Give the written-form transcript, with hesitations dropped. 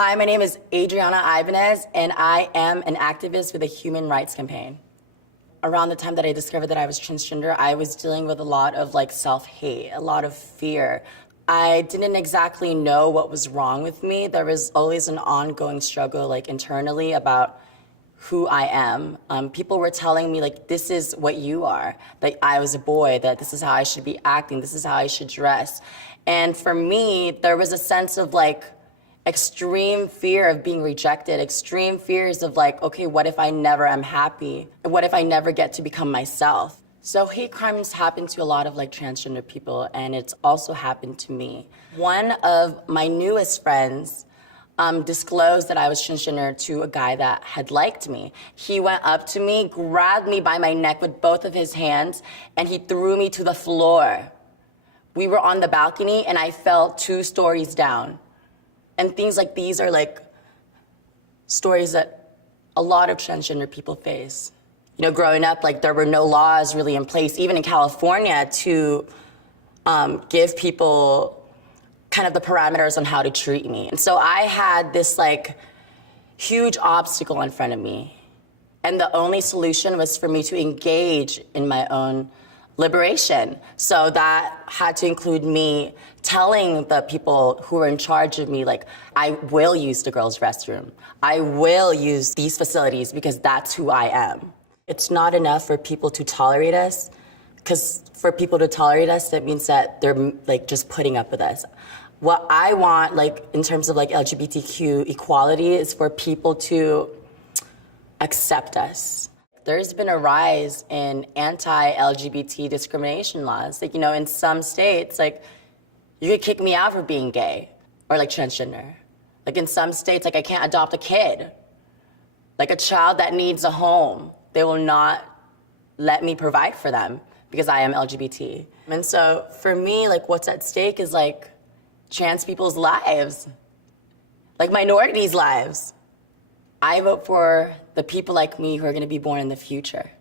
Hi, my name is Adriana Ibanez, and I am an activist with the Human Rights Campaign. Around the time that I discovered that I was transgender, I was dealing with a lot of self-hate, a lot of fear. I didn't exactly know what was wrong with me. There was always an ongoing struggle internally about who I am. People were telling me this is what you are, that I was a boy, that this is how I should be acting, this is how I should dress. And for me, there was a sense of extreme fear of being rejected, extreme fears of okay, what if I never am happy? What if I never get to become myself? So hate crimes happen to a lot of transgender people, and it's also happened to me. One of my newest friends disclosed that I was transgender to a guy that had liked me. He went up to me, grabbed me by my neck with both of his hands, and he threw me to the floor. We were on the balcony, and I fell 2 stories down. And things like these are stories that a lot of transgender people face. You know, growing up, there were no laws really in place, even in California, to give people kind of the parameters on how to treat me. And so I had this huge obstacle in front of me. And the only solution was for me to engage in my own liberation. So that had to include me telling the people who were in charge of me, I will use the girls' restroom. I will use these facilities because that's who I am. It's not enough for people to tolerate us, because for people to tolerate us, that means that they're just putting up with us. What I want, in terms of LGBTQ equality, is for people to accept us. There's been a rise in anti-LGBT discrimination laws. In some states, you could kick me out for being gay or transgender. In some states, I can't adopt a kid. A child that needs a home, they will not let me provide for them because I am LGBT. And so for me, what's at stake is trans people's lives, minorities' lives. I vote for the people like me who are going to be born in the future.